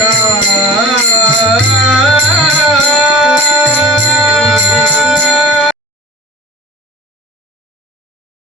महाराज